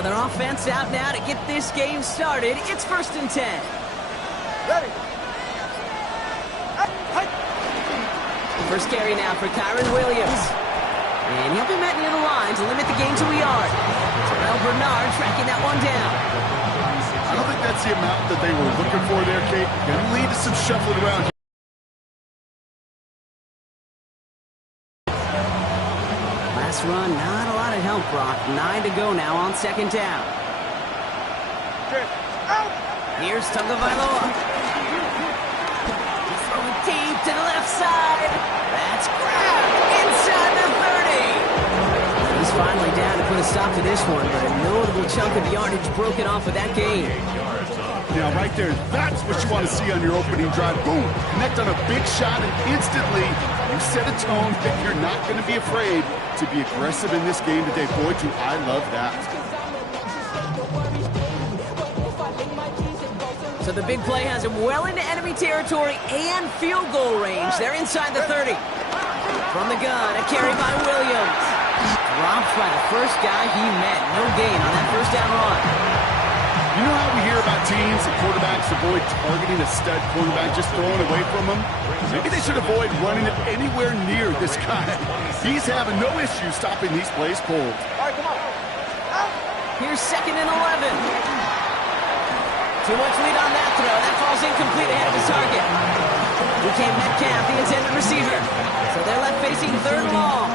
So their offense out now to get this game started. It's 1st and 10. Ready. First carry now for Kyren Williams. And he'll be met near the line to limit the gain to a yard. Terrell Bernard tracking that one down. I don't think that's the amount that they were looking for there, Kate. Going to lead to some shuffling around. Last run, not a lot of help, Brock. 9 to go now on 2nd down. Here's Tagovailoa. Throwing deep to the left side. That's grabbed inside the 30. He's finally down to put a stop to this one, but a notable chunk of yardage broken off of that game. Now, right there, that's what you want to see on your opening drive. Boom! Connect on a big shot, and instantly you set a tone that you're not going to be afraid to be aggressive in this game today. Boy, do I love that. So the big play has him well into enemy territory and field goal range. They're inside the 30. From the gun, a carry by Williams. Dropped by the first guy he met. No gain on that 1st down run. You know how we hear about teams and quarterbacks avoid targeting a stud quarterback, just throwing away from him? Maybe they should avoid running it anywhere near this guy. He's having no issue stopping these plays cold. All right, come on. Here's 2nd and 11. Too much lead on that throw. That falls incomplete ahead of his target. DK Metcalf, the intended receiver. So they're left facing 3rd and long.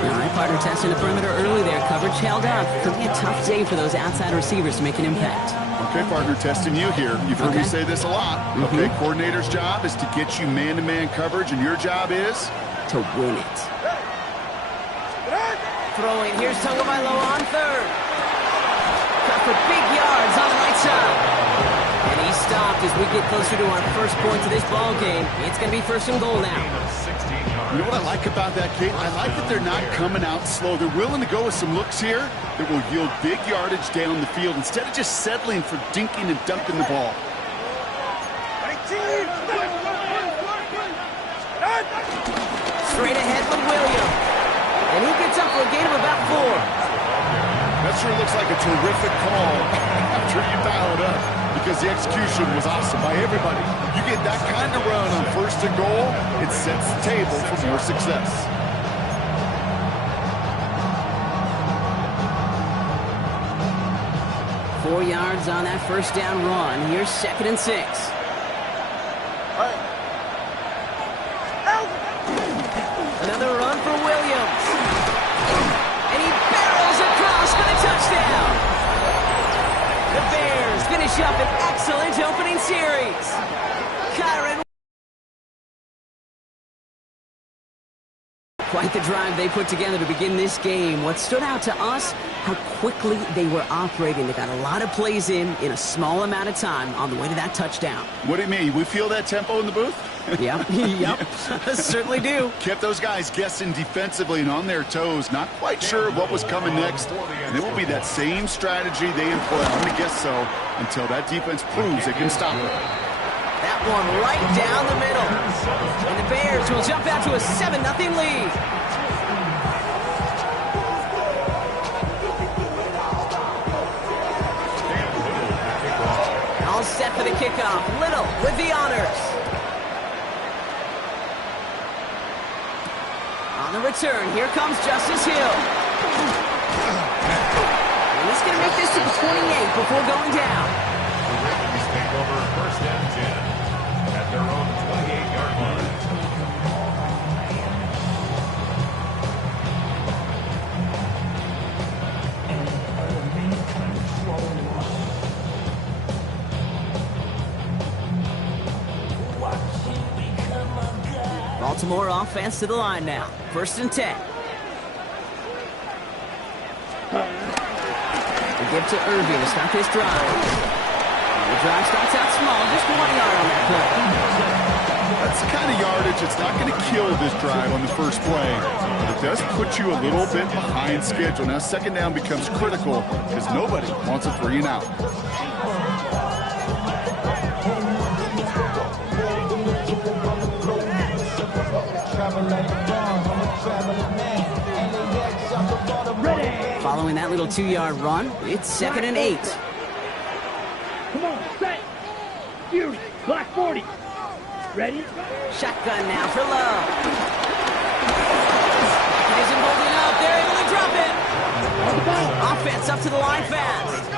All right, partner testing the perimeter early there. Coverage held up. Could be a tough day for those outside receivers to make an impact. Okay, partner, testing you here. You've heard me say this a lot. Okay, coordinator's job is to get you man-to-man coverage, and your job is? To win it. Throwing. Here's Tagovailoa on 3rd. Cut for big yards on the right side. And he stopped as we get closer to our first point to this ball game. It's going to be 1st and goal now. You know what I like about that, Kate? I like that they're not coming out slow. They're willing to go with some looks here that will yield big yardage down the field instead of just settling for dinking and dunking the ball. Straight ahead with Williams. And he gets up for a gain of about 4. That sure looks like a terrific call after you dial it up, because the execution was awesome by everybody. You get that kind of run on 1st and goal, it sets the table for more success. Four yards on that 1st down run. Here's 2nd and 6. Another run for Williams. And he barrels across for the touchdown. The Bears finish up an excellent opening series. Kyren. Quite the drive they put together to begin this game. What stood out to us, how quickly they were operating. They got a lot of plays in a small amount of time on the way to that touchdown. What do you mean? We feel that tempo in the booth? Yep, certainly do. Kept those guys guessing defensively and on their toes, not quite sure what was coming next. And it will be that same strategy they employ, I'm going to guess so, until that defense proves they can stop it. That one right down the middle. And the Bears will jump out to a 7-0 lead. All set for the kickoff. Little with the honors. On the return, here comes Justice Hill. And he's going to make this to the 28 before going down. Rams take over 1st and 10 at their own 28-yard line. Baltimore offense to the line now. 1st and 10. They give to Irving to start this drive. The drive starts out small, just 1 yard on that play. That's the kind of yardage that's not going to kill this drive on the first play. But it does put you a little bit behind schedule. Now 2nd down becomes critical because nobody wants a 3 and out. Following that little 2-yard run, it's 2nd and 8. Come on, set. Fury, Black 40. Ready? Shotgun now for Love. He isn't holding up. They're able to drop it. Offense up to the line fast.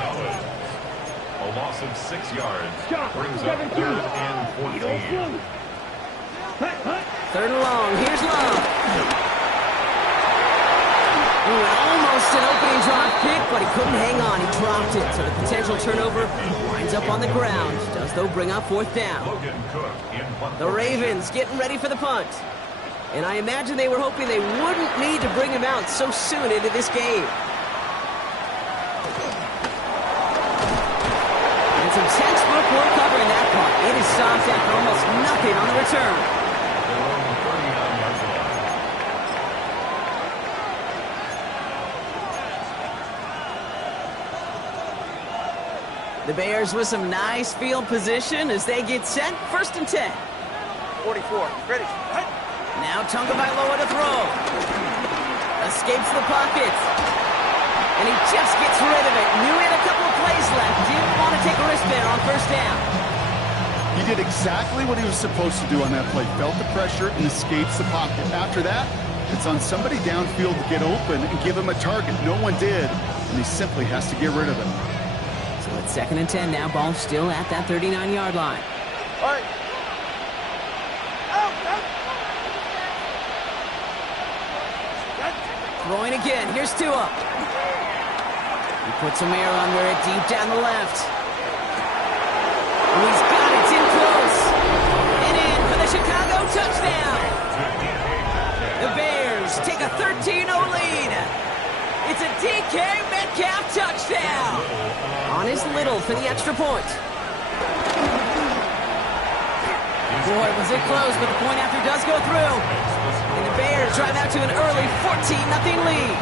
A loss of 6 yards. Shot, Brings up 7-2. 3rd and 14. Hut, hut. 3rd and long. Here's Love. Ooh, almost an opening drive pick, but he couldn't hang on. He dropped it, so the potential turnover winds up on the ground. Does, though, bring up 4th down. Logan Cook in punt The Ravens getting ready for the punt. And I imagine they were hoping they wouldn't need to bring him out so soon into this game. And some textbook work covering that punt. It is stopped after almost nothing on the return. their own 39-yard line. The Bears with some nice field position as they get set. 1st and 10. 44. Ready. Now Tagovailoa to throw. Escapes the pocket. And he just gets rid of it. Knew he had a couple of plays left. Didn't want to take a risk there on 1st down. He did exactly what he was supposed to do on that play. Felt the pressure and escapes the pocket. After that, it's on somebody downfield to get open and give him a target. No one did, and he simply has to get rid of it. So it's 2nd and 10 now. Ball still at that 39-yard line. All right. Out. Throwing again. Here's Tua. He puts some air under it deep down the left. And he's got it. It's in close. And in for the Chicago touchdown. The Bears take a 13-0 lead. It's a DK Metcalf touchdown. On his Little for the extra point. Boy, was it close, but the point after does go through. And the Bears drive out to an early 14-0 lead.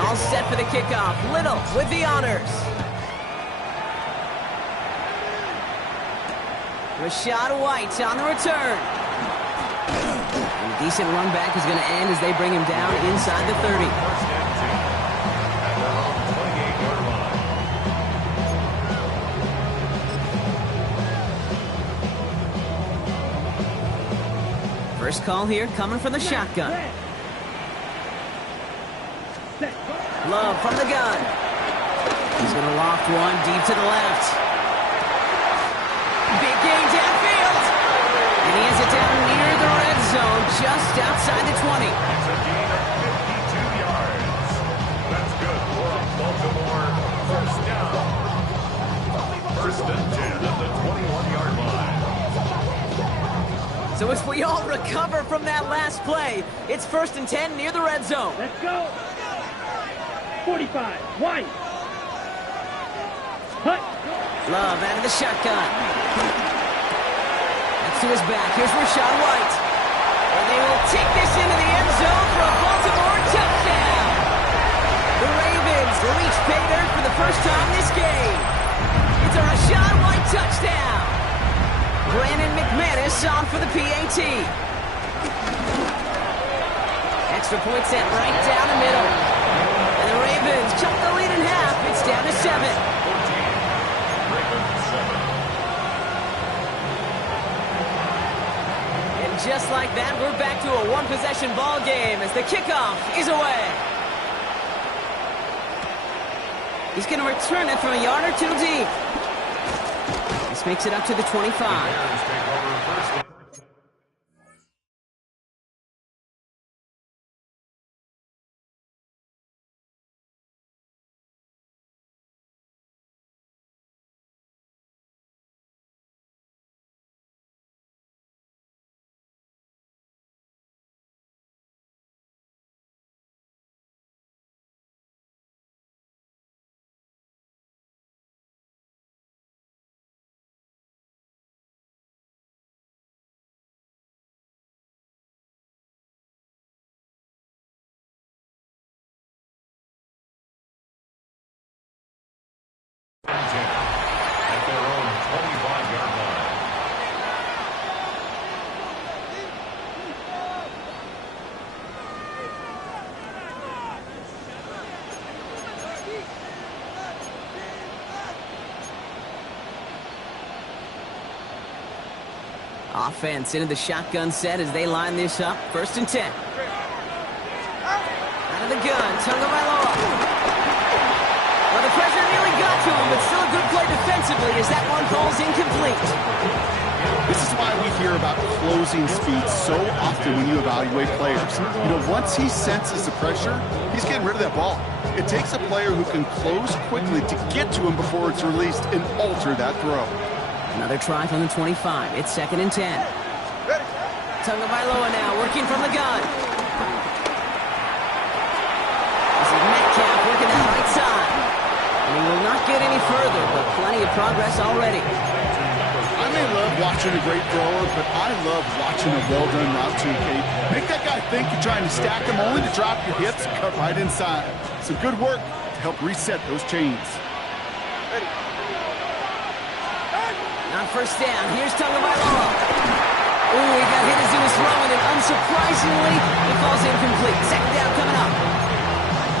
All set for the kickoff. Little with the honors. Rachaad White on the return. And a decent run back is going to end as they bring him down inside the 30. 1st and 10 at their own 28-yard line. First call here coming from the shotgun. Love from the gun. He's going to loft one deep to the left. Big gain downfield. And he has it down near the red zone, just outside the 20. It's a gain of 52 yards. That's good for a Baltimore 1st down. 1st and 10 at the 21-yard line. So as we all recover from that last play, it's 1st and 10 near the red zone. Let's go. 45. White. Hut. Love out of the shotgun. Next to his back, here's Rachaad White. And they will take this into the end zone for a Baltimore touchdown. The Ravens reach pay dirt for the first time this game. It's a Rachaad White touchdown. Brandon McManus on for the PAT. Extra point set right down the middle. And the Ravens cut the lead in half. It's down to 7. 14. Ravens 7. And just like that, we're back to a one-possession ball game as the kickoff is away. He's going to return it from a yard or two deep. This makes it up to the 25. Bears take over 1st and Offense into the shotgun set as they line this up. 1st and 10. Out of the gun, Tagovailoa. Well, the pressure nearly got to him, but still a good play defensively as that one falls incomplete. This is why we hear about closing speed so often when you evaluate players. You know, once he senses the pressure, he's getting rid of that ball. It takes a player who can close quickly to get to him before it's released and alter that throw. Another try from the 25. It's 2nd and 10. Tagovailoa now working from the gun. This is Metcalf working that right side. And he will not get any further, but plenty of progress already. I may love watching a great thrower, but I love watching a well-done route too, Kate. Make that guy think you're trying to stack him only to drop your hips and cut right inside. Some good work to help reset those chains. On 1st down, here's Tagovailoa. Ooh, he got hit as he was throwing, and unsurprisingly, it falls incomplete. 2nd down coming up.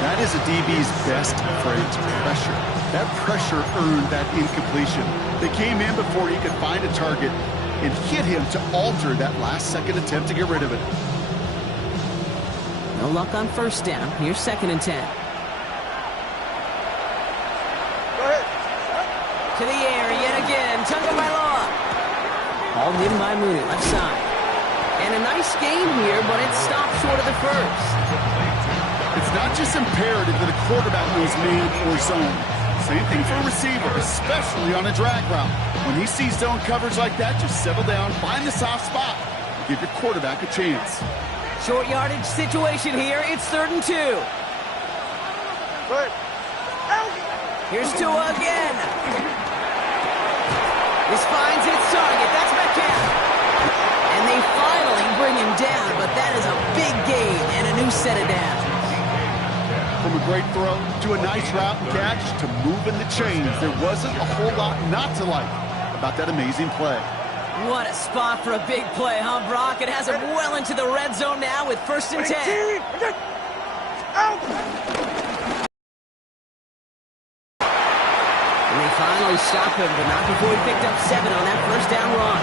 That is a DB's best friend, pressure. That pressure earned that incompletion. They came in before he could find a target and hit him to alter that last-second attempt to get rid of it. No luck on 1st down. Here's 2nd and 10. Go ahead. To the air yet again. Tagovailoa. All hidden by Mooney, left side. And a nice game here, but it stopped short of the 1st. It's not just imperative that a quarterback knows man or zone. Same thing for a receiver, especially on a drag route. When he sees zone coverage like that, just settle down, find the soft spot, and give your quarterback a chance. Short yardage situation here. It's 3rd and 2. Go ahead. Here's Tua again. This finds its target. That's Metcalf. And they finally bring him down, but that is a big gain and a new set of downs. From a great throw to a nice route and catch to moving the chains, there wasn't a whole lot not to like about that amazing play. What a spot for a big play, huh, Brock? It has him well into the red zone now with 1st and 10. And they finally stop him, but not before he picked up 7 on that 1st down run.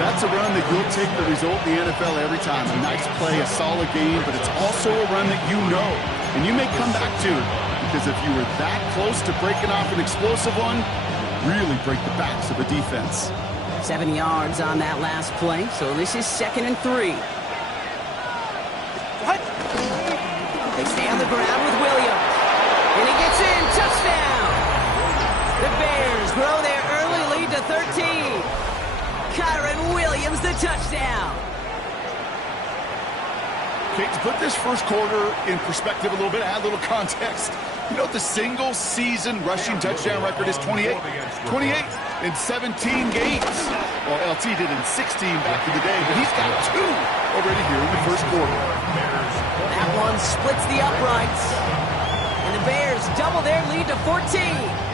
That's a run that you'll take the result in the NFL every time. A nice play, a solid game, but it's also a run that you know, and you may come back to it, because if you were that close to breaking off an explosive one, really break the backs of a defense. 7 yards on that last play, so this is 2nd and 3. What? They stay on the ground with Williams. And he gets in. Touchdown! The Bears grow their early lead to 13. Kyren Williams, the touchdown. Kate, to put this first quarter in perspective a little bit, add a little context. You know what the single-season rushing touchdown record is? 28. 28 in 17 games. Well, LT did in 16 back in the day, but he's got 2 already here in the first quarter. That one splits the uprights. And the Bears double their lead to 14.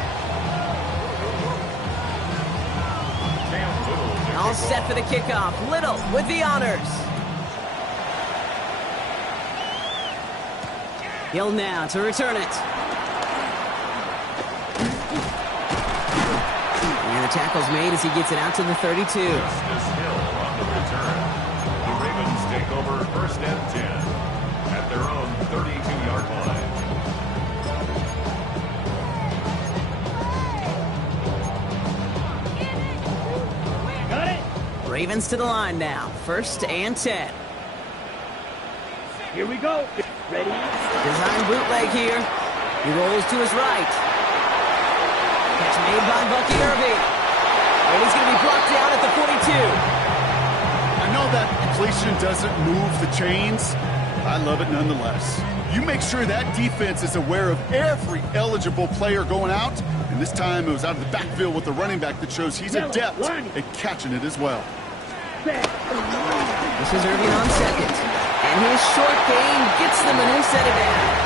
All set for the kickoff. Little with the honors. Hill now to return it. And the tackle's made as he gets it out to the 32. This is Hill on the return. The Ravens take over 1st and 10 at their own 32-yard line. Got it? Ravens to the line now. 1st and 10. Here we go. Ready? Design bootleg here. He rolls to his right. Catch made by Bucky Irving. And he's going to be brought down at the 42. I know that completion doesn't move the chains. I love it nonetheless. You make sure that defense is aware of every eligible player going out. And this time it was out of the backfield with the running back that shows he's adept at catching it as well. This is Irving on 2nd. And his short game gets them a new set of downs.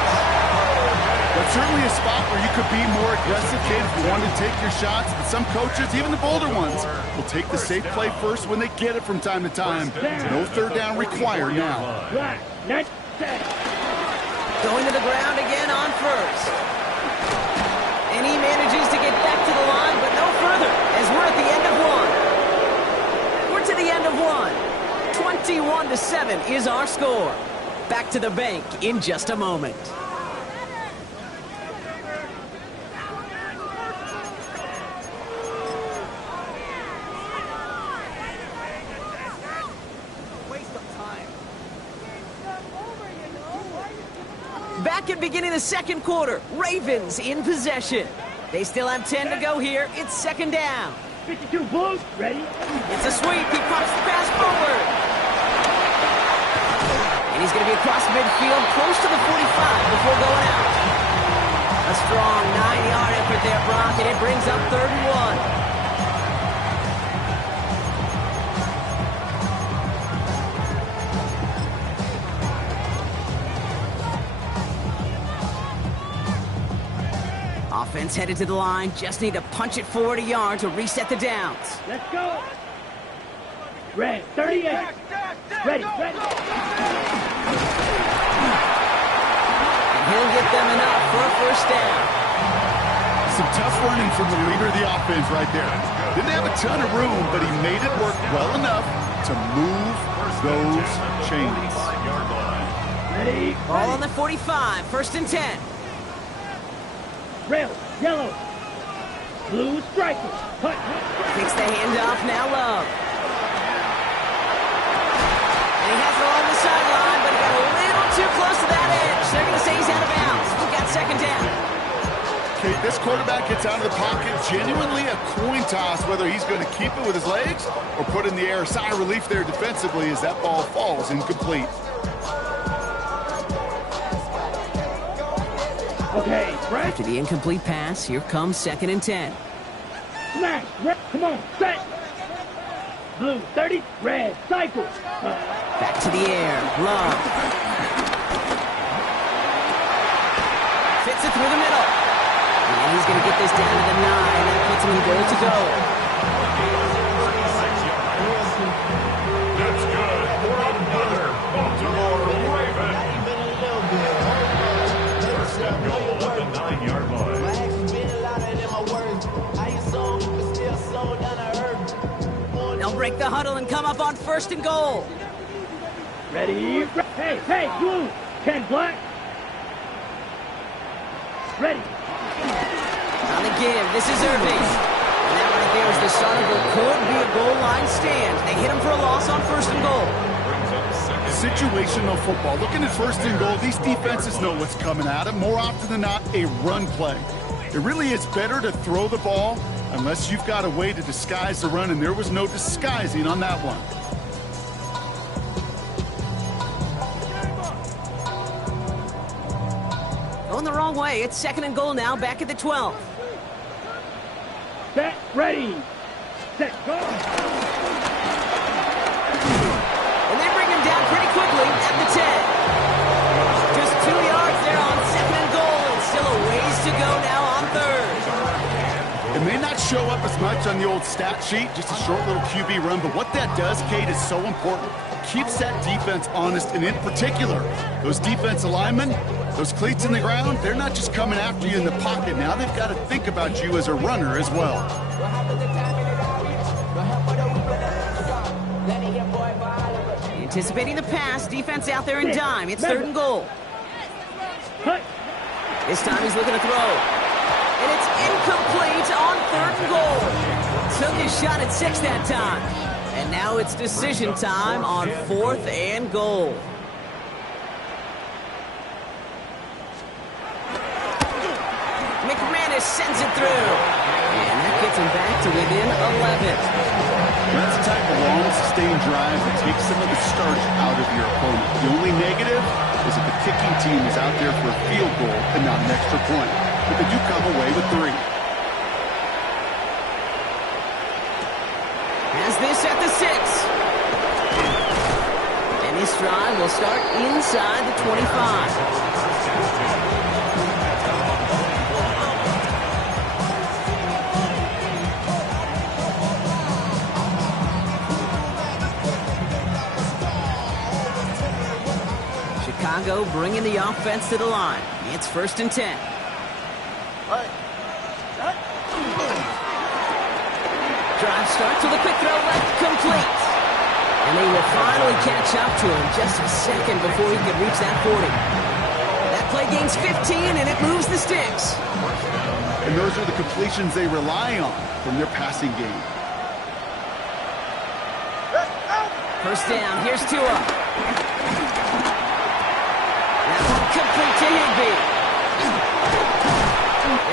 But certainly a spot where you could be more aggressive, Kate, if you want to take your shots. But some coaches, even the bolder ones, will take the safe play first when they get it from time to time. No 3rd down required now. Right. Next set. Going to the ground again on 1st. And he manages to get back to the line, but no further, as we're at the end of 1. We're to the end of one. 21-7 is our score. Back to the bank in just a moment. Back at beginning the second quarter, Ravens in possession. They still have 10 to go here. It's second down. 52 Blues, ready? It's a sweep. He pops the pass forward. And he's going to be across midfield, close to the 45 before going out. A strong 9-yard effort there, Brock, and it brings up 3rd and 1. Offense headed to the line. Just need to punch it forward a yard to reset the downs. Let's go. Red, 38. Ready, ready. And he'll get them enough for a first down. Some tough running from the leader of the offense right there. Didn't have a ton of room, but he made it work well enough to move those chains. Ready, Ball on the 45, 1st and 10. Red, yellow. Blue striker. Hut, Takes the handoff, now Love. And he has it along the sideline, but he got a little too close to that edge. They're going to say he's out of bounds. We've got second down. Okay, this quarterback gets out of the pocket, genuinely a coin toss whether he's going to keep it with his legs or put in the air. Sigh of relief there defensively as that ball falls incomplete. okay, right. After the incomplete pass, here comes 2nd and 10. Smash, red, come on, set. Blue, 30, red, cycle. Back to the air, Love. Fits it through the middle. And he's going to get this down to the 9. That puts him in goal to go. That's good for another Baltimore Raven. First and goal at the 9-yard line. They'll break the huddle and come up on 1st and goal. Ready, hey, hey, blue, 10 black. Ready. On the give, this is Irving. And that right there is the start of what could be a goal line stand. They hit him for a loss on 1st and goal. Situational football. Looking at 1st and goal, these defenses know what's coming at them. More often than not, a run play. It really is better to throw the ball unless you've got a way to disguise the run, and there was no disguising on that one. Going the wrong way. It's 2nd and goal now, back at the 12. Set, ready. Set, go. And they bring him down pretty quickly at the 10. Just 2 yards there on 2nd and goal, and still a ways to go now on 3rd. It may not show up as much on the old stat sheet, just a short little QB run, but what that does, Kate, is so important. Keeps that defense honest, and in particular, those defensive linemen, those cleats in the ground, they're not just coming after you in the pocket. Now they've got to think about you as a runner as well. Anticipating the pass, defense out there in dime. It's 3rd and goal. Hut. This time he's looking to throw. And it's incomplete on 3rd and goal. Took his shot at 6 that time. And now it's decision time on 4th and goal. McManus sends it through. And that gets him back to within 11. That's the type of long, sustained drive that takes some of the starch out of your opponent. The only negative is that the kicking team is out there for a field goal and not an extra point. But they do come away with 3. Has this at the 6. And his drive will start inside the 25. Chicago bringing the offense to the line. It's 1st and 10. Drive starts with a quick throw left, complete. And they will finally catch up to him just a second before he could reach that 40. That play gains 15, and it moves the sticks. And those are the completions they rely on from their passing game. First down, here's Tua. That one complete to Higbee.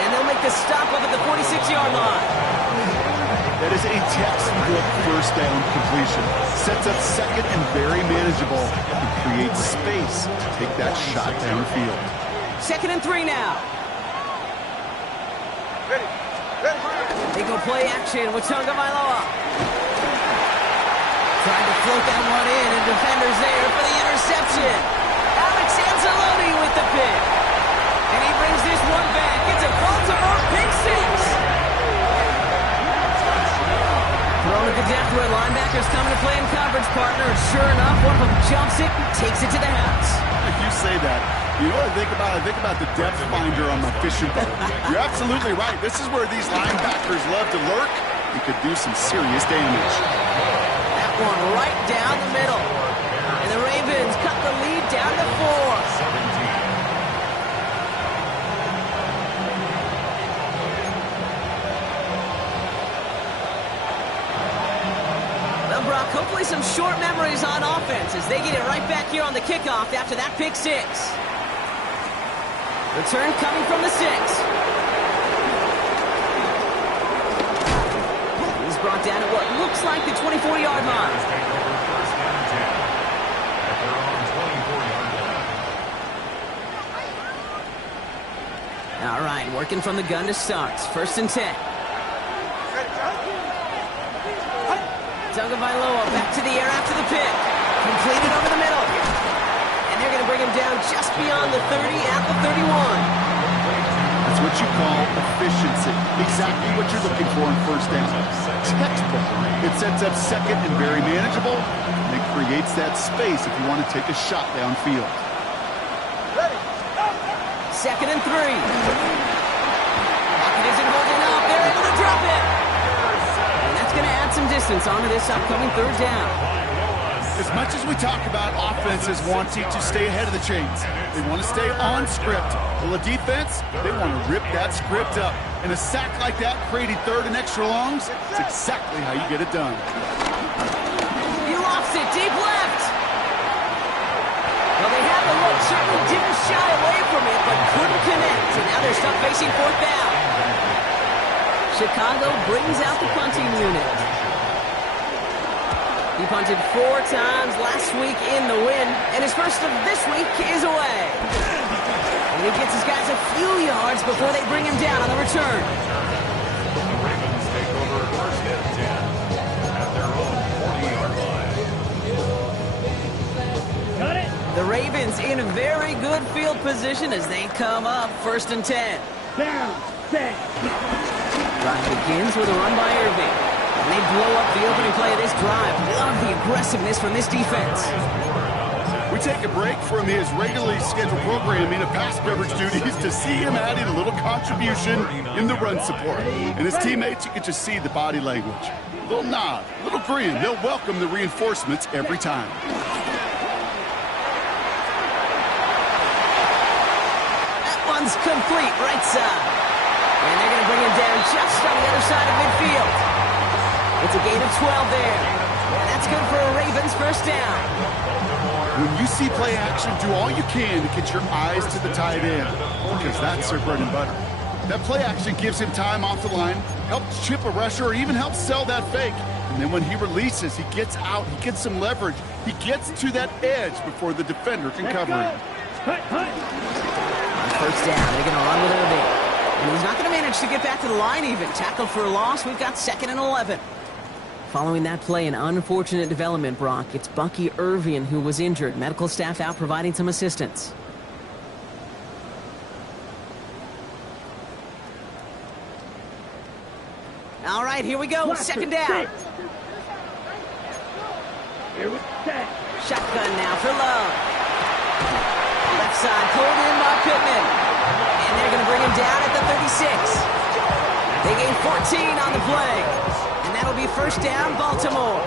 And they'll make the stop up at the 46-yard line. That is a textbook first down completion. Sets up second and very manageable and creates space to take that shot downfield. 2nd and 3 now. Ready. Ready. They go play action with Tagovailoa. Trying to float that one in, and defenders there for the interception. Alex Anzalone with the pick. And he brings this one back. It's a Baltimore pick six. Throwing to the depth where linebackers coming to play in coverage, partner. And sure enough, one of them jumps it and takes it to the house. You say that. You know what I think about? I think about the depth finder on my fishing boat. You're absolutely right. This is where these linebackers love to lurk and could do some serious damage. That one right down the middle. And the Ravens cut the lead down to 4. Brock, hopefully some short memories on offense as they get it right back here on the kickoff after that pick six. Return coming from the 6. He's brought down at what looks like the 24-yard line. All right, working from the gun to start. 1st and 10. Tagovailoa back to the air after the pick. Completed over the middle. And they're going to bring him down just beyond the 30 at the 31. That's what you call efficiency. Exactly what you're looking for in first down. Textbook. It sets up second and very manageable, and it creates that space if you want to take a shot downfield. 2nd and 3. Pocket isn't holding up. They're able to drop it. Going to add some distance onto this upcoming 3rd down. As much as we talk about offenses wanting to stay ahead of the chains, they want to stay on script. Well, the defense, they want to rip that script up. And a sack like that, creating 3rd and extra longs, it's exactly how you get it done. He lost it deep left. Well, they had the look, certainly didn't shy away from it, but couldn't connect. And now they're stuck facing 4th down. Chicago brings out the punting unit. He punted 4 times last week in the win, and his first of this week is away. And he gets his guys a few yards before they bring him down on the return. The Ravens take over 1st and 10 at their own 40-yard line. Got it. The Ravens in very good field position as they come up 1st and 10. Down. Set. Drive begins with a run by Irving. And they blow up the opening play of this drive. Love the aggressiveness from this defense. We take a break from his regularly scheduled programming of pass coverage duties to see him adding a little contribution in the run support. And his teammates, you can just see the body language. A little nod, a little grin. They'll welcome the reinforcements every time. That one's complete, right side. And they're going to bring him down just on the other side of midfield. It's a gain of 12 there. And that's good for a Ravens 1st down. When you see play action, do all you can to get your eyes to the tight end, because that's their bread and butter. That play action gives him time off the line, helps chip a rusher, or even helps sell that fake. And then when he releases, he gets out, he gets some leverage. He gets to that edge before the defender can cover him. Hut. On 1st down, they're going to run with Irving. And he's not going to manage to get back to the line even. Tackled for a loss. We've got 2nd and 11. Following that play, an unfortunate development, Brock. It's Bucky Irving who was injured. Medical staff out providing some assistance. All right, here we go. 2nd down. Here we go. Shotgun now for Love. Left side pulled in by Pittman. And they're going to bring him down at the 36. They gain 14 on the play. And that'll be 1st down, Baltimore.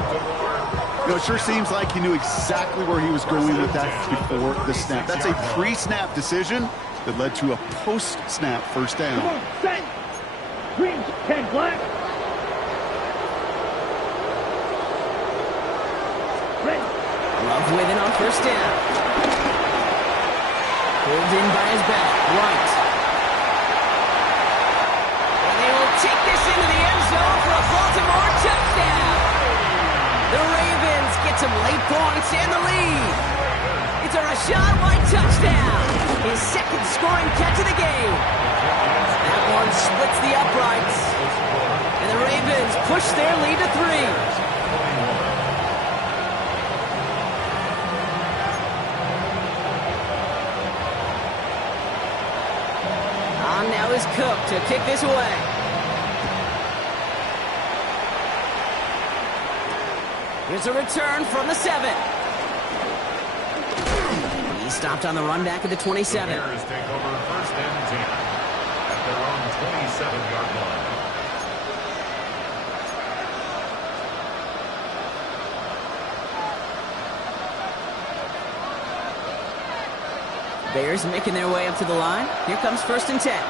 You know, it sure seems like he knew exactly where he was going with that before the snap. That's a pre-snap decision that led to a post-snap first down. Come on, set. Green 10 black. Ready. Love with it on first down. Pulled in by his back, right. And they will take this into the end zone for a Baltimore touchdown. The Ravens get some late points and the lead. It's a Rachaad White touchdown. His second scoring catch of the game. That one splits the uprights. And the Ravens push their lead to 3. Now is Cook to kick this away. Here's a return from the 7. He stopped on the run back at the 27. The Bears take over first and 10 at their own 27-yard line. Bears making their way up to the line. Here comes first and 10.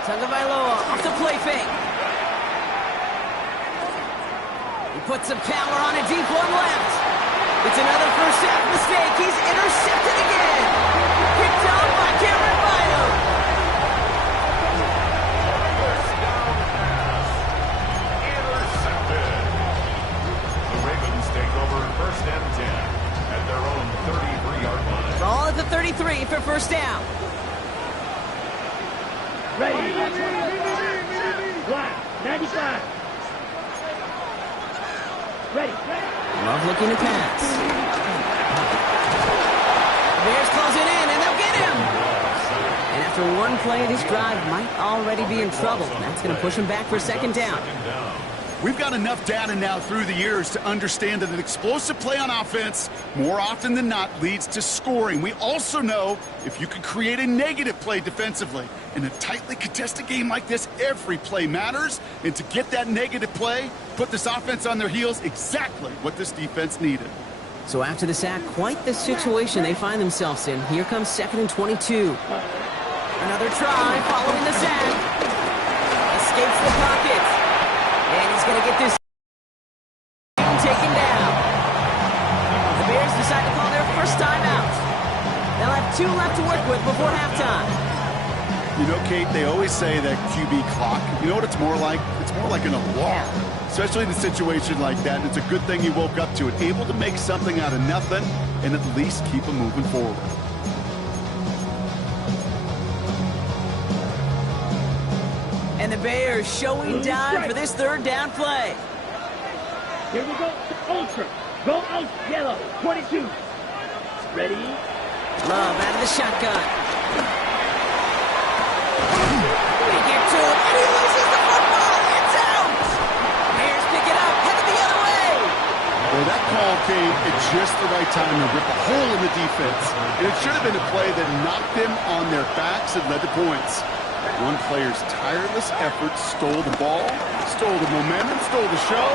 Tagovailoa off the play fake. He puts some power on a deep one left. It's another first half mistake. He's intercepted again. Picked up by Cameron Bynum. First down pass. Intercepted. The Ravens take over first and 10 at their own 33-yard line. Ball at the 33 for first down. Ready. Black 95. Ready. Love looking to pass. The Bears close it in, and they'll get him. And after one play, this drive might already be in trouble. That's going to push him back for second down. We've got enough data now through the years to understand that an explosive play on offense, more often than not, leads to scoring. We also know if you can create a negative play defensively. In a tightly contested game like this, every play matters. And to get that negative play, put this offense on their heels, exactly what this defense needed. So after the sack, quite the situation they find themselves in. Here comes second and 22. Another try following the sack. Escapes the pocket. And he's going to get this taken down. The Bears decide to call their first timeout. They'll have 2 left to work with before halftime. You know, Kate, they always say that QB clock, you know what it's more like? It's more like an alarm, especially in a situation like that. And it's a good thing you woke up to it, able to make something out of nothing and at least keep them moving forward. And the Bears showing down for this third down play. Here we go. Ultra. Go out yellow. 22. Ready. Love out of the shotgun. They get to him, and he loses the football. It's out. Bears pick it up, headed the other way. Well, that call came at just the right time to rip a hole in the defense. And it should have been a play that knocked them on their backs and led to points. One player's tireless effort stole the ball, stole the momentum, stole the show,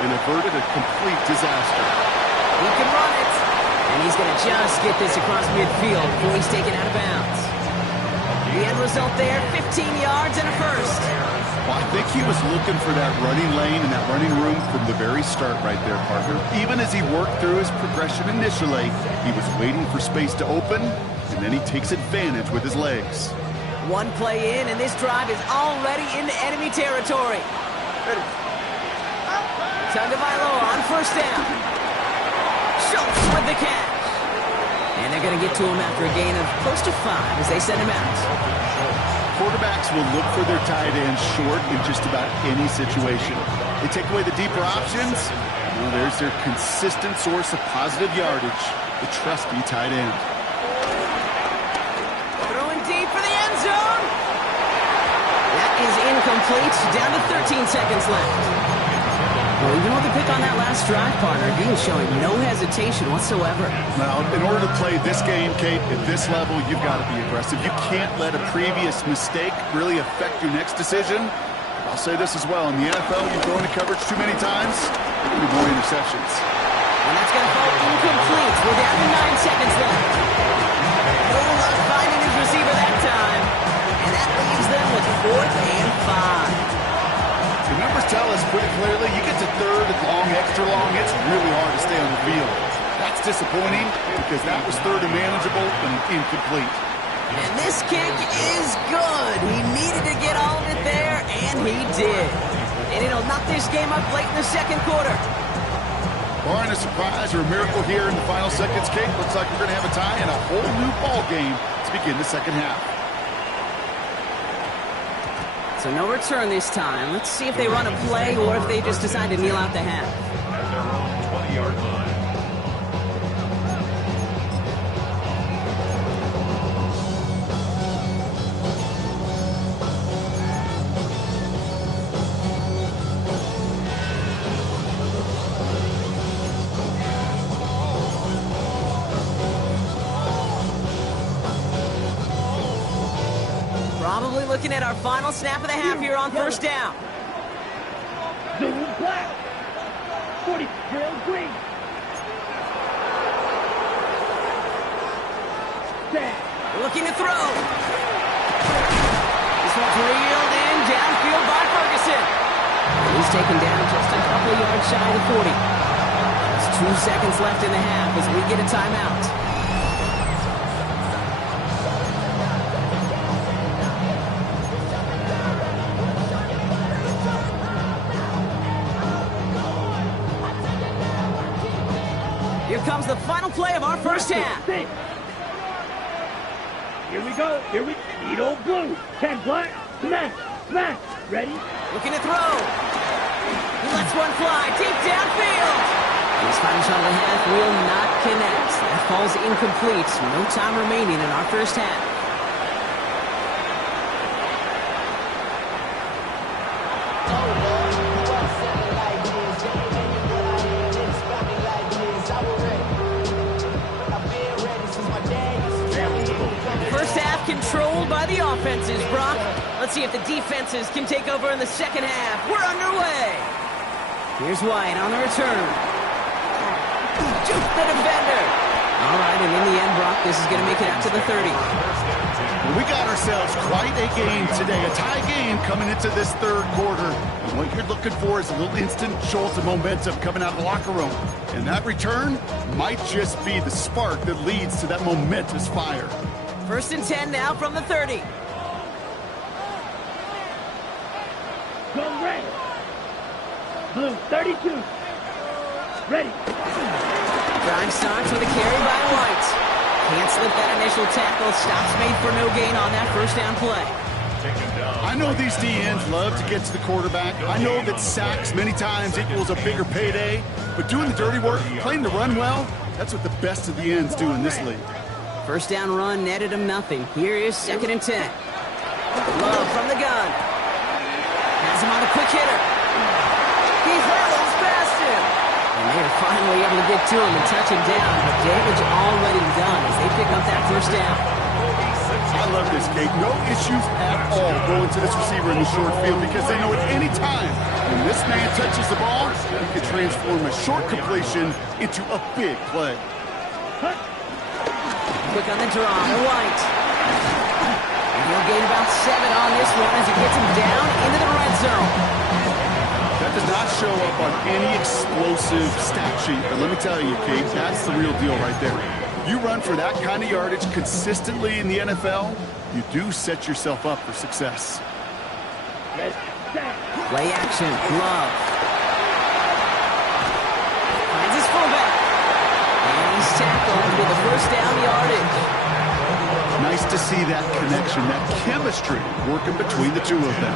and averted a complete disaster. He can run it. And he's going to just get this across midfield before he's taken out of bounds. The end result there, 15 yards and a first. Well, I think he was looking for that running lane and that running room from the very start right there, partner. Even as he worked through his progression initially, he was waiting for space to open, and then he takes advantage with his legs. One play in, and this drive is already into enemy territory. Tagovailoa on first down. Schultz with the catch. And they're going to get to him after a gain of close to 5 as they send him out. Quarterbacks will look for their tight end short in just about any situation. They take away the deeper options. Well, there's their consistent source of positive yardage, the trusty tight end. Throwing deep for the end zone. That is incomplete. Down to 13 seconds left. Well, even with the pick on that last drive, partner, he is showing no hesitation whatsoever. Now, in order to play this game, Kate, at this level, you've got to be aggressive. You can't let a previous mistake really affect your next decision. I'll say this as well. In the NFL, you throw into coverage too many times, you'll be more interceptions. And that's going to fall incomplete. We're down to 9 seconds left. No luck finding his receiver that time. And that leaves them with 4th and 5. The numbers tell us pretty clearly, you get to 3rd and long, extra long, it's really hard to stay on the field. That's disappointing because that was 3rd and manageable and incomplete. And this kick is good. He needed to get all of it there, and he did. And it'll knock this game up late in the second quarter. Barring a surprise or a miracle here in the final seconds, Kate, looks like we're going to have a tie and a whole new ball game to begin the second half. So no return this time. Let's see if they run a play or if they just decide to kneel out the half. At their own 20-yard line. Probably looking at our final snap of the half here on first down. Zulu black. 40 drill green. Set. Looking to throw. This one's reeled in downfield by Ferguson. He's taken down just a couple of yards shy of the 40. There's 2 seconds left in the half as we get a timeout. Here comes the final play of our first half. Here we go. Here we need old blue. 10 black. Smash. Smash. Ready? Looking to throw. He lets one fly deep downfield. His final shot of the half will not connect. That falls incomplete. No time remaining in our first half. Controlled by the offenses, Brock. Let's see if the defenses can take over in the second half. We're underway. Here's White on the return. Juke the defender. All right, and in the end, Brock, this is going to make it out to the 30. We got ourselves quite a game today, a tie game coming into this third quarter. And what you're looking for is a little instant jolt of momentum coming out of the locker room. And that return might just be the spark that leads to that momentous fire. 1st and 10 now from the 30. Go red. Blue 32. Ready. Drive starts with a carry by White. Can't slip that initial tackle. Stops made for no gain on that first down play. I know these DNs love to get to the quarterback. I know that sacks many times equals a bigger payday. But doing the dirty work, playing the run well, that's what the best of the ends do in this league. First down run netted him nothing. Here is 2nd and 10. Love from the gun. Has him on a quick hitter. He hurdles past him. And they're finally able to get to him and touch him down. But damage already done as they pick up that first down. I love this, Kate. No issues at all going to this receiver in the short field because they know at any time when this man touches the ball, he can transform a short completion into a big play. Quick on the draw, White. And he'll gain about 7 on this one as he gets him down into the red zone. That does not show up on any explosive stat sheet, but let me tell you, Kate, that's the real deal right there. You run for that kind of yardage consistently in the NFL, you do set yourself up for success. Play action, Love. Finds his fullback. And he's tackled with the first down yardage. Nice to see that connection, that chemistry working between the two of them.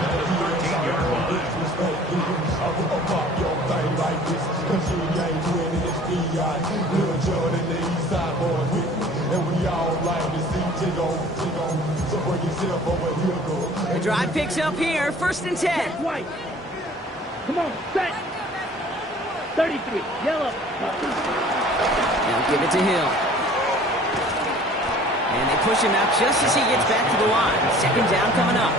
The drive picks up here, 1st and 10. White. Come on, set. 33, yellow. They'll give it to Hill. And they push him out just as he gets back to the line. 2nd down coming up.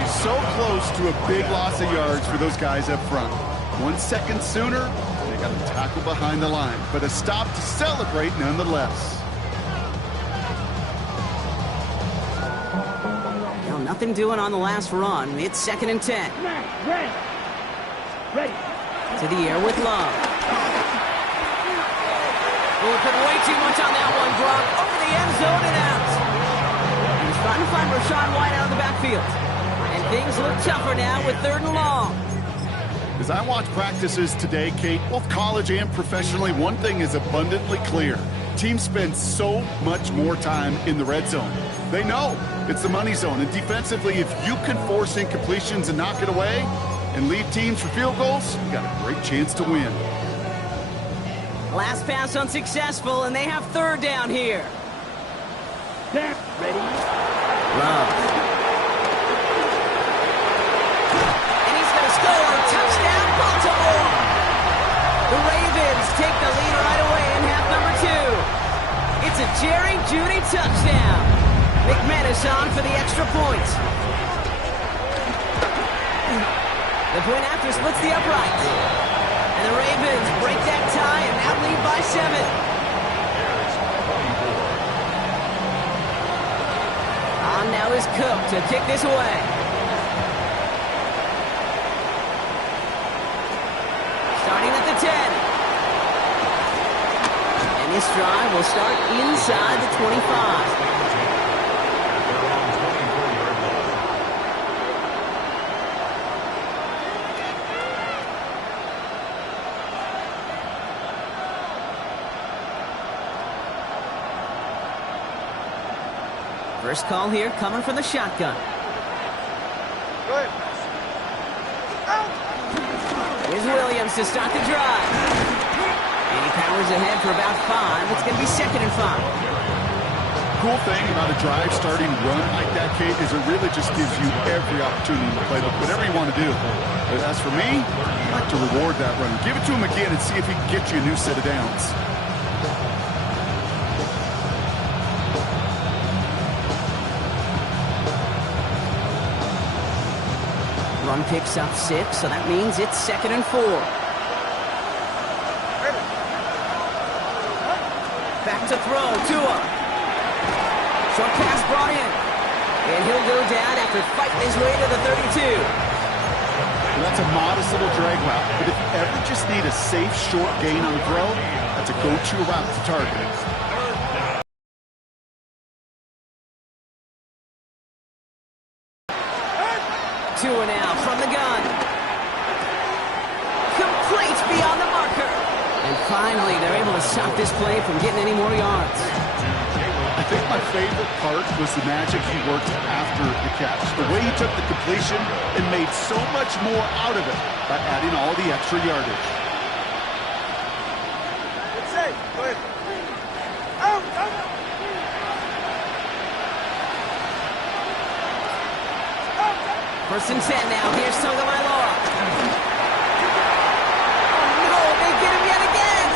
You so close to a big loss of yards for those guys up front. 1 second sooner, they got a tackle behind the line, but a stop to celebrate nonetheless. Well, nothing doing on the last run. It's 2nd and 10. Ready. Ready. To the air with Love. Oh, put way too much on that one, Gronk. Over the end zone and out. He was trying to find Rachaad White out of the backfield. And things look tougher now with 3rd and long. As I watch practices today, Kate, both college and professionally, one thing is abundantly clear. Teams spend so much more time in the red zone. They know it's the money zone. And defensively, if you can force incompletions and knock it away and lead teams for field goals, you got a great chance to win. Last pass unsuccessful, and they have 3rd down here. Snap. Ready. Love. And he's going to score. Touchdown, Baltimore. The Ravens take the lead right away in half number 2. It's a Jerry Jeudy touchdown. McManus on for the extra point. The point after splits the upright. And the Ravens break that tie and now lead by 7. On now is Cook to kick this away. Starting at the 10. And this drive will start inside the 25. First call here coming from the shotgun. Good. Here's Williams to start the drive. And he powers ahead for about 5. It's going to be 2nd and 5. Cool thing about a drive starting run like that, Kate, is it really just gives you every opportunity to play whatever you want to do. But as for me, I like to reward that run. Give it to him again and see if he can get you a new set of downs. Run picks up 6, so that means it's 2nd and 4. Back to throw, Tua. Short pass brought in. And he'll go down after fighting his way to the 32. Well, that's a modest little drag route, but if you ever just need a safe, short gain on the throw, that's a go-to route to target. Tua now from the gun. Complete beyond the marker. And finally, they're able to stop this play from getting any more yards. I think my favorite part was the magic he worked after the catch. The way he took the completion and made so much more out of it by adding all the extra yardage. Good save. Go ahead. Out. First and 10 now. Here's Tagovailoa. Oh, no. They get him yet again.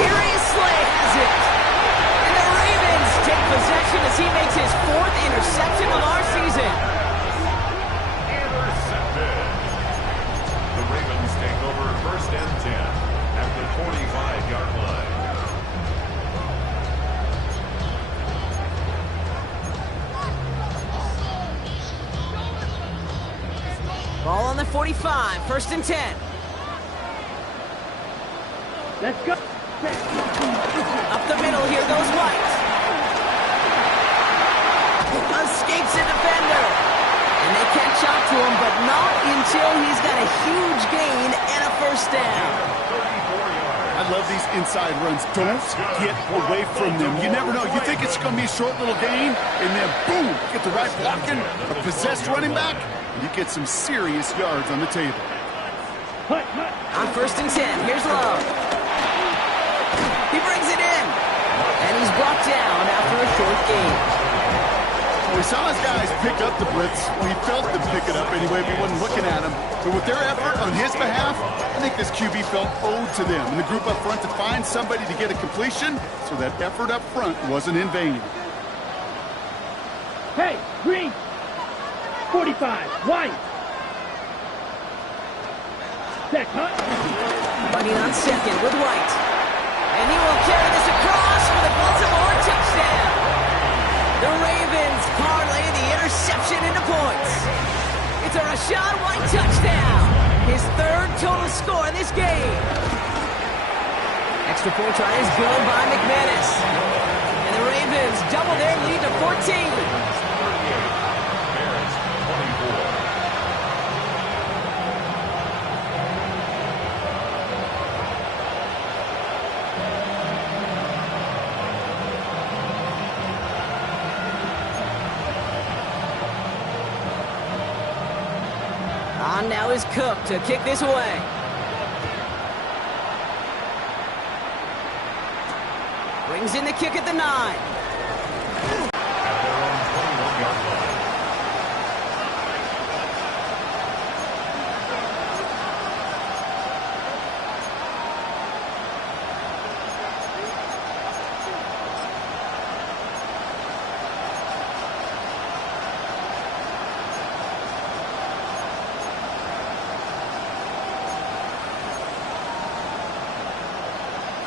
Darius Slay has it. And the Ravens take possession as he makes his 4th interception of our season. Intercepted. The Ravens take over 1st and 10 at the 45-yard line. Ball on the 45, 1st and 10. Let's go. Up the middle, here goes White. Escapes a defender. And they catch up to him, but not until he's got a huge gain and a 1st down. I love these inside runs. Don't get away from them. You never know. You think it's going to be a short little gain, and then boom, get the right blocking, a possessed running back, and you get some serious yards on the table. On 1st and 10, here's Love. He brings it in. And he's brought down after a short gain. We saw his guys pick up the blitz. We felt them pick it up anyway. We wasn't looking at him. But with their effort on his behalf, I think this QB felt owed to them. And the group up front to find somebody to get a completion, so that effort up front wasn't in vain. Hey, Green. 45, White. Check, huh? Running on second with White. And he will carry this across for the Baltimore touchdown. The Ravens parlay the interception into points. It's a Rachaad White touchdown. His third total score in this game. Extra point try is good by McManus. And the Ravens double their lead to 14. On now is Cook to kick this away. Brings in the kick at the 9.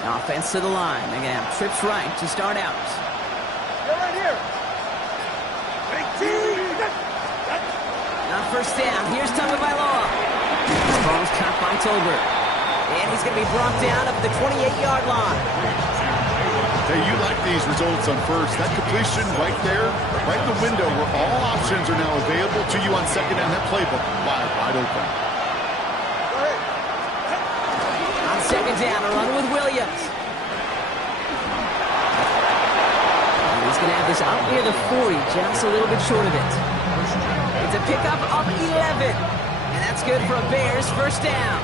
Offense to the line. They're going to have trips right to start out. Get right here. On first down, here's Tagovailoa. The ball's caught by Tolbert. And he's going to be brought down up the 28-yard line. Hey, you like these results on first. That completion right there, right in the window where all options are now available to you on second down. That playbook wide open. Go ahead. On second down, a run with Williams. And he's going to have this out near the 40, just a little bit short of it. It's a pickup of 11. And that's good for a Bears first down.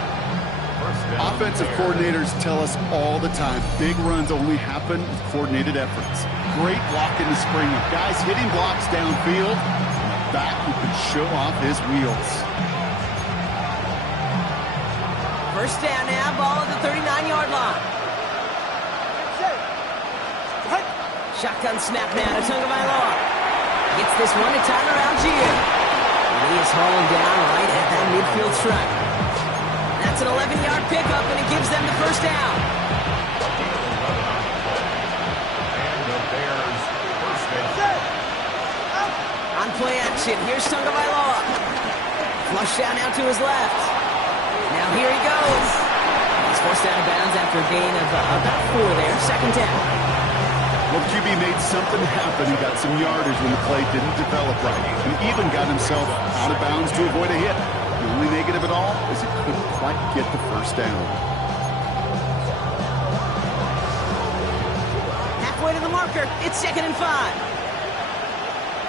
Offensive coordinators tell us all the time, big runs only happen with coordinated efforts. Great block in the spring. Guys hitting blocks downfield. Back who can show off his wheels. First down now, ball at the 39-yard line. Shotgun snap now to Tagovailoa. Gets this one to Tyler Algier. And he is hauled down right at that midfield stripe. That's an 11-yard pickup, and it gives them the first down. On play action, here's Tagovailoa. Flush down now to his left. Now here he goes. He's forced out of bounds after a gain of about 4 there. Second down. Well, QB made something happen. He got some yardage when the play didn't develop right. He even got himself out of bounds to avoid a hit. The only negative at all is he couldn't quite get the first down. Halfway to the marker. It's 2nd and 5.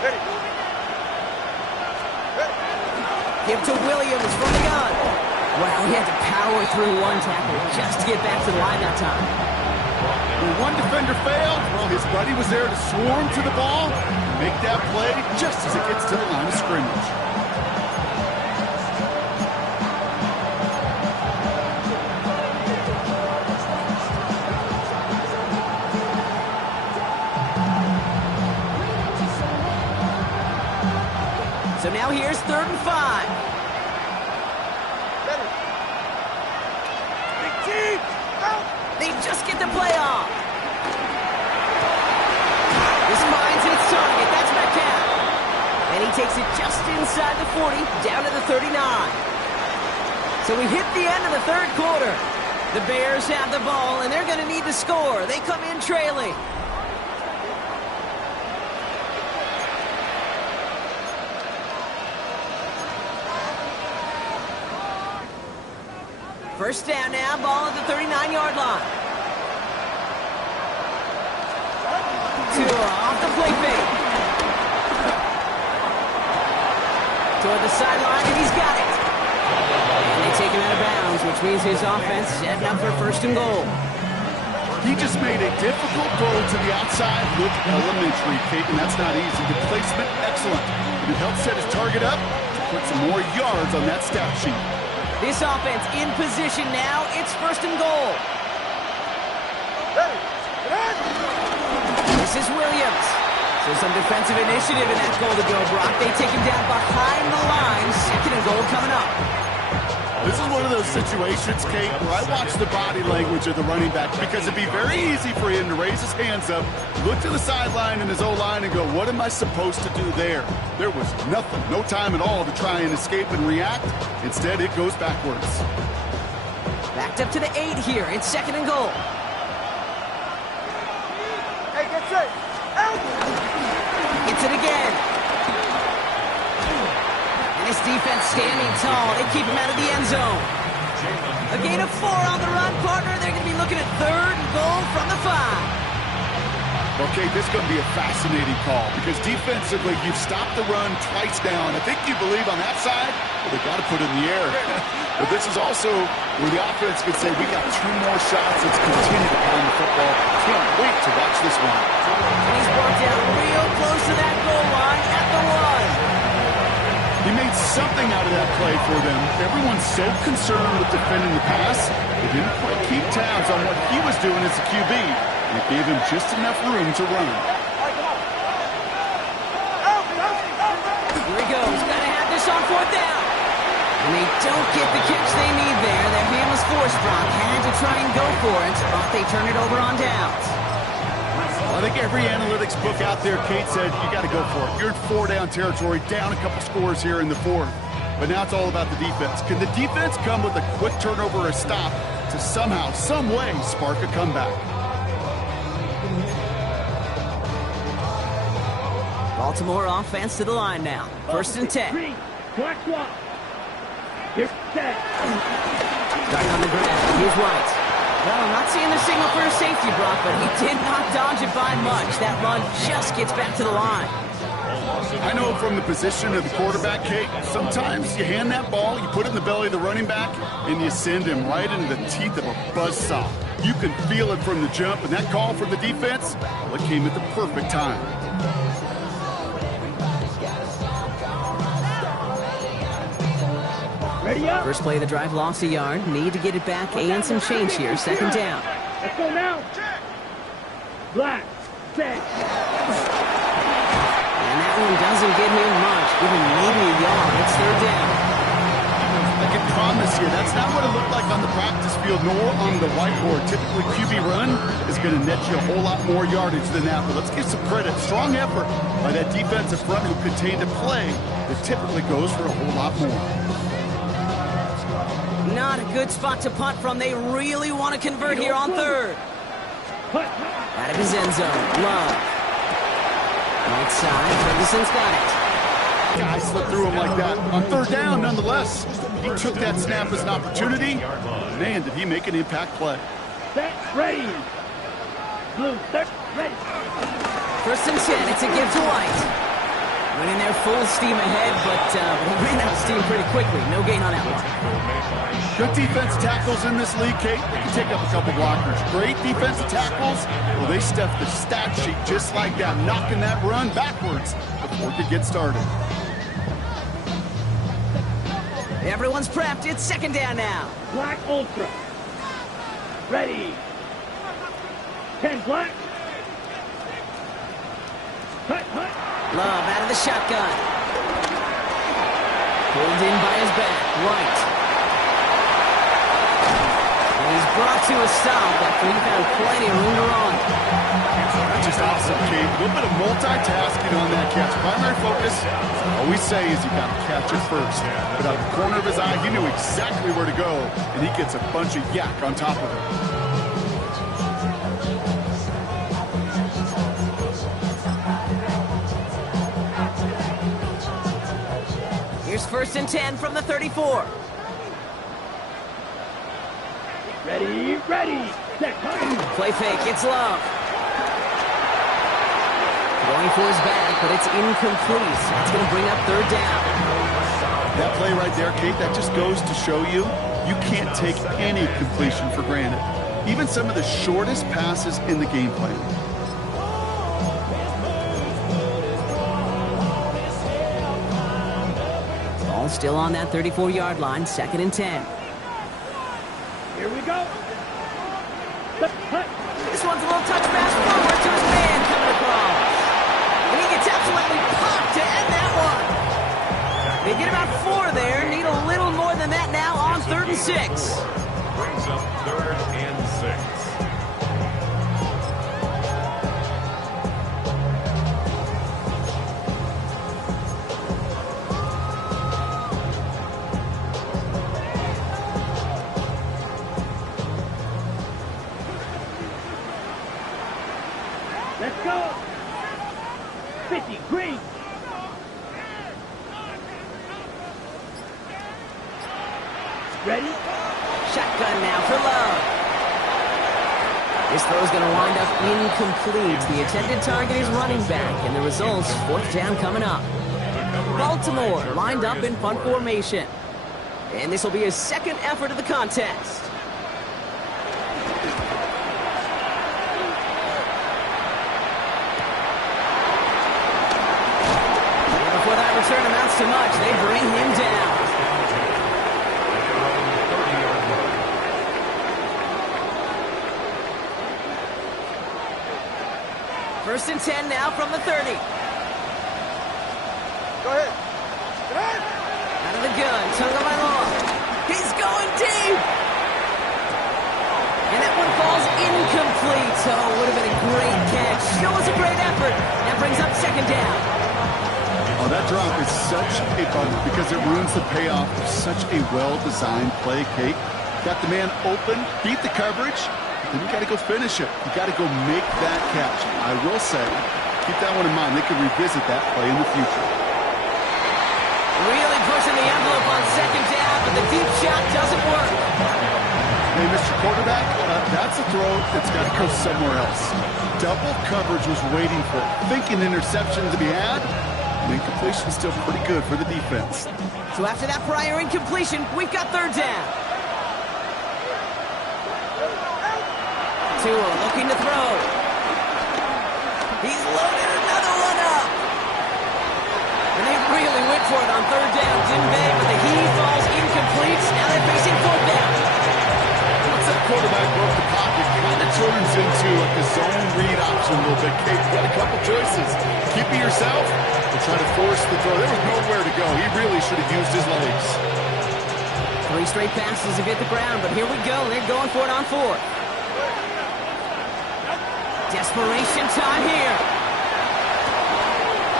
Ready. Give to Williams from the gun. Wow, he had to power through one tackle just to get back to the line that time. When one defender failed, well, his buddy was there to swarm to the ball and make that play just as it gets to the line of scrimmage. So now here's 3rd and 5. Big team. Out. They just get the play off. This finds its target. That's Metcalf. And he takes it just inside the 40, down to the 39. So we hit the end of the 3rd quarter. The Bears have the ball, and they're going to need to score. They come in trailing. First down now, ball at the 39-yard line. Tua off the play fake. Toward the sideline, and he's got it. And they take him out of bounds, which means his offense is heading up for 1st and goal. He just made a difficult throw to the outside look elementary, Kate, and that's not easy. The placement, excellent. It helped set his target up to put some more yards on that stat sheet. This offense in position now. It's 1st and goal. Ready. This is Williams. So some defensive initiative in that goal to go, Brock. They take him down behind the line. Second and goal coming up. This is one of those situations, Kate, where I watch the body language of the running back because it'd be very easy for him to raise his hands up, look to the sideline in his O-line and go, what am I supposed to do there? There was nothing, no time at all to try and escape and react. Instead, it goes backwards. Backed up to the 8 here. It's second and goal. Hey, get set. Out. Gets it again. And his defense standing tall. They keep him out of the end zone. A gain of 4 on the run, partner. They're going to be looking at third and goal from the 5. Okay, this is going to be a fascinating call because defensively, you've stopped the run twice down. I think you believe on that side, well, they've got to put it in the air. But this is also where the offense could say, we got 2 more shots. Let's continue to pound the football. Can't wait to watch this one. And he's brought down real close to that goal line at the 1. He made something out of that play for them. Everyone's so concerned with defending the pass, they didn't quite keep tabs on what he was doing as a QB. And it gave him just enough room to run. Here he goes. Got to have this on 4th down. And they don't get the catch they need there. Their hand was forced, Brock. Had to try and go for it, but they turn it over on downs. I think every analytics book out there, Kate said, you got to go for it. You're in 4-down territory, down a couple scores here in the 4th. But now it's all about the defense. Can the defense come with a quick turnover or a stop to somehow, some way, spark a comeback? Baltimore offense to the line now. 1st and 10. Green, black swap. Here's set. Starting on the ground. Here's White. Well, I'm not seeing the signal for a safety, Brock, but he did not dodge it by much. That run just gets back to the line. I know from the position of the quarterback, Kate, sometimes you hand that ball, you put it in the belly of the running back, and you send him right into the teeth of a buzzsaw. You can feel it from the jump, and that call from the defense, well, it came at the perfect time. Ready up. First play of the drive lost a yard. Need to get it back and some change here. 2nd down. Let's go now. Black, set. And that one doesn't get him much. Give him maybe a yard. It's 3rd down. I can promise you, that's not what it looked like on the practice field nor on the whiteboard. Typically, QB run is going to net you a whole lot more yardage than that. But let's give some credit. Strong effort by that defensive front who contained a play that typically goes for a whole lot more. Not a good spot to punt from. They really want to convert here on 3rd. Out of his end zone. Love. Right side. Ferguson's got it. Guy slipped through him like that. On 3rd down, nonetheless, he took that snap as an opportunity. Man, did he make an impact play. Set, ready. Blue, set, ready. 1st and 10. It's a give to White. Running there full steam ahead, but he ran out of steam pretty quickly. No gain on that one. Good defense tackles in this league, Kate. They can take up a couple blockers. Great defensive tackles. Well, they stuffed the stat sheet just like that, knocking that run backwards before it could get started. Everyone's prepped. It's 2nd down now. Black Ultra. Ready. 10 black. Cut. Love out of the shotgun. Pulled in by his back. White. And he's brought to a stop after he found plenty of room to run. That's just awesome, Kate. A little bit of multitasking on that catch. Primary focus, I always say, is you got to catch it first. But out of the corner of his eye, he knew exactly where to go, and he gets a bunch of yak on top of it. Here's 1st and 10 from the 34. Ready. Set, Play fake. It's Love. Going for his back, but it's incomplete. That's going to bring up 3rd down. That play right there, Kate, that just goes to show you can't take any completion for granted. Even some of the shortest passes in the game plan. Ball still on that 34-yard line. 2nd and 10. Here we go. This one's a little touch pass forward to his man coming across. And and 6. Brings up 3rd and 6. Let's go. 50, green. Ready? Shotgun now for Love. This throw is going to wind up incomplete. The intended target is running back, and the result's 4th down coming up. Baltimore lined up in punt formation. And this will be his 2nd effort of the contest. And before that return amounts to much, they bring him down. First and 10 now from the 30. Go ahead. Get in. Out of the gun, Tagovailoa. He's going deep. And that one falls incomplete. So it would have been a great catch. Still was a great effort. That brings up 2nd down. Oh, that drop is such a bummer because it ruins the payoff of such a well-designed play, Kate. Got the man open, beat the coverage, then you got to go finish it. You got to go make that catch. I will say, keep that one in mind. They can revisit that play in the future. Really pushing the envelope on 2nd down, but the deep shot doesn't work. Hey, Mr. Quarterback, that's a throw that's got to go somewhere else. Double coverage was waiting for it. Thinking interception to be had. And incompletion is still pretty good for the defense. So after that prior incompletion, we've got 3rd down. Tua looking to throw. He's loaded another one up. And they really went for it on 3rd down, didn't they? But the heave falls incomplete. Now they're facing 4th down. Once that quarterback broke the pocket, kind of turns into like a zone read option a little bit. Kate, you got a couple choices. Keep it yourself or try to force the throw. There was nowhere to go. He really should have used his legs. 3 straight passes have hit the ground, but here we go. They're going for it on 4th. Desperation time here.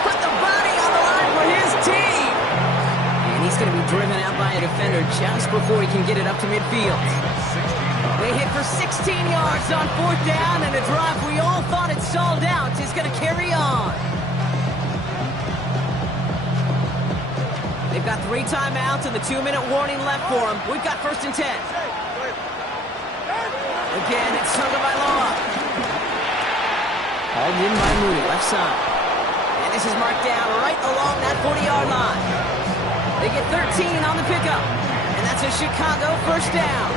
Put the body on the line for his team. And he's going to be driven out by a defender just before he can get it up to midfield. They hit for 16 yards on 4th down, and a drive we all thought it stalled out is going to carry on. They've got 3 timeouts and the 2-minute warning left for them. We've got 1st and 10. Again, it's Tagovailoa. Hauled in by Mooney, left side. And this is marked down right along that 40-yard line. They get 13 on the pickup. And that's a Chicago 1st down.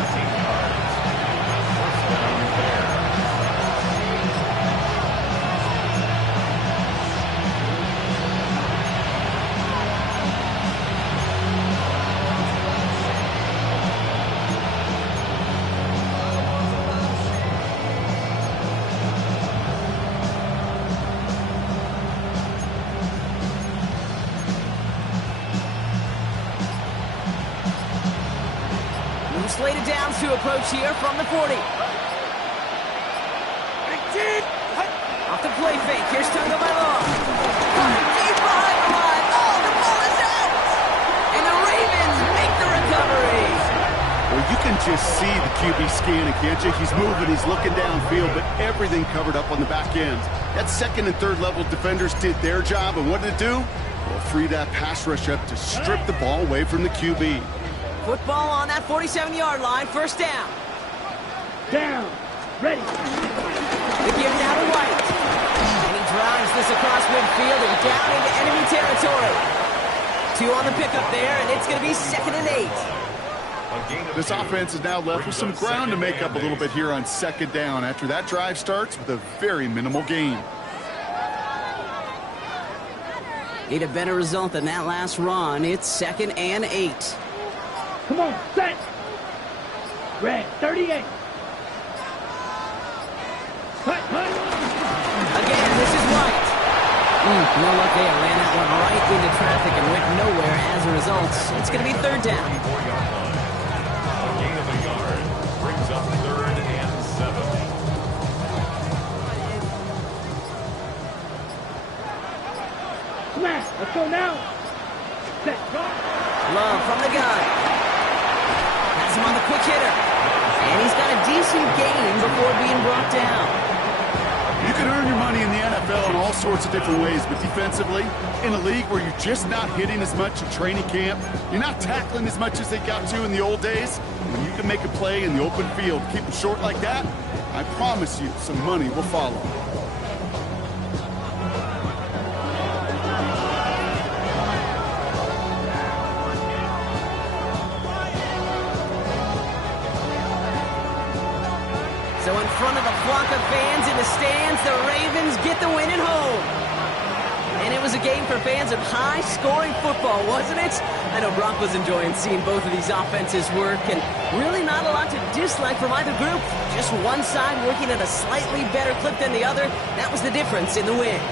Slated downs to approach here from the 40. Off the play fake. Here's Tagovailoa. Deep behind the line. Oh, the ball is out. And the Ravens make the recovery. Well, you can just see the QB scanning, can't you? He's moving, he's looking downfield, but everything covered up on the back end. That 2nd and 3rd level defenders did their job, and what did it do? Well, free that pass rush up to strip the ball away from the QB. Football on that 47-yard line, 1st down. Down. Ready. The give now to White. And he drives this across midfield and down into enemy territory. 2 on the pickup there, and it's going to be 2nd and 8. This offense is now left with some ground to make up a little bit here on 2nd down after that drive starts with a very minimal gain. Need a better result than that last run. It's 2nd and 8. Come on, set. Red, 38. Cut. Again, this is White. No luck there. Ran that one right into traffic and went nowhere as a result. It's going to be 3rd down. Let's go now. Set. Go. Love from the gun. Has him on the quick hitter. And he's got a decent gain before being brought down. You can earn your money in the NFL in all sorts of different ways, but defensively, in a league where you're just not hitting as much in training camp, you're not tackling as much as they got to in the old days, when you can make a play in the open field, keep them short like that, I promise you some money will follow. So in front of a flock of fans in the stands, the Ravens get the win at home. And it was a game for fans of high-scoring football, wasn't it? I know Brock was enjoying seeing both of these offenses work, and really not a lot to dislike from either group. Just one side working at a slightly better clip than the other. That was the difference in the win.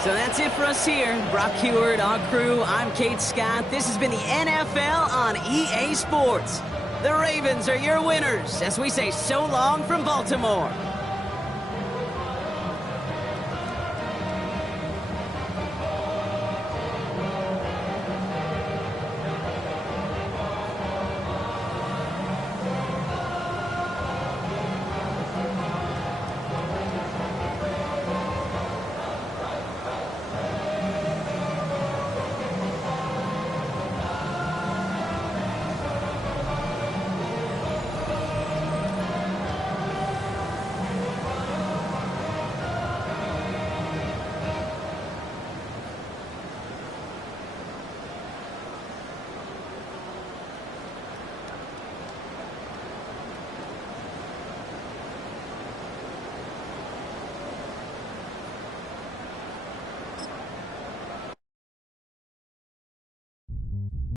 So that's it for us here. Brock Huard, our crew, I'm Kate Scott. This has been the NFL on EA Sports. The Ravens are your winners as we say so long from Baltimore.